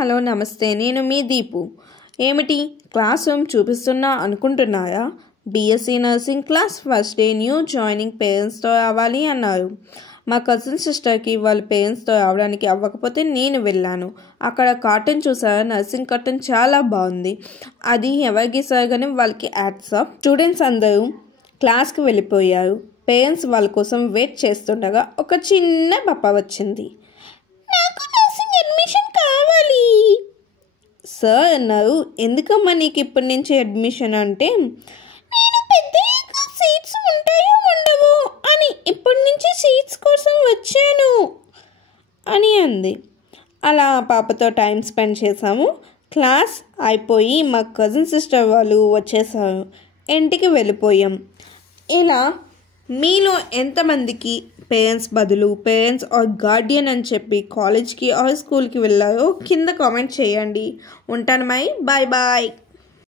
Hello నమస్తే, నేను మీ దీపు. ఏమిటి క్లాస్ రూమ్ చూపిస్తున్నా అనుకుంటున్నారా? BSc nursing class first day new joining పేరెంట్స్తో రావాలి అన్నారు. మా కజిన్ సిస్టర్కి వాళ్ళ పేరెంట్స్తో రావడానికి అవ్వకపోతే నేను వెళ్ళాను. అక్కడ కార్టూన్ చూసారా? నర్సింగ్ కార్టూన్ చాలా బాగుంది. అది ఎవరు గీసారు కానీ వాళ్ళకి యాడ్స్ ఆఫ్. స్టూడెంట్స్ అందరూ క్లాస్కి వెళ్ళిపోయారు. పేరెంట్స్ వాళ్ళ కోసం వెయిట్ చేస్తుండగా ఒక చిన్న పాప వచ్చింది. నాకు నర్సింగ్ అడ్మిషన్ కావాలి సార్ అన్నారు. ఎందుకమ్మా నీకు ఇప్పటి నుంచి అడ్మిషన్ అంటే, నేను పెద్దయ్యాక సీట్స్ ఉంటాయో ఉండవో అని ఇప్పటి నుంచి సీట్స్ కోసం వచ్చాను అని అంది. అలా పాపతో టైం స్పెండ్ చేసాము. క్లాస్ అయిపోయి మా కజిన్ సిస్టర్ వాళ్ళు వచ్చేసారు. ఇంటికి వెళ్ళిపోయాం. ఇలా మీలో ఎంతమందికి పేరెంట్స్ బదులు పేరెంట్స్ ఆర్ గార్డియన్ అని చెప్పి కాలేజ్కి ఆర్ స్కూల్కి వెళ్ళారో కింద కామెంట్ చేయండి. ఉంటాను మై, బాయ్ బాయ్.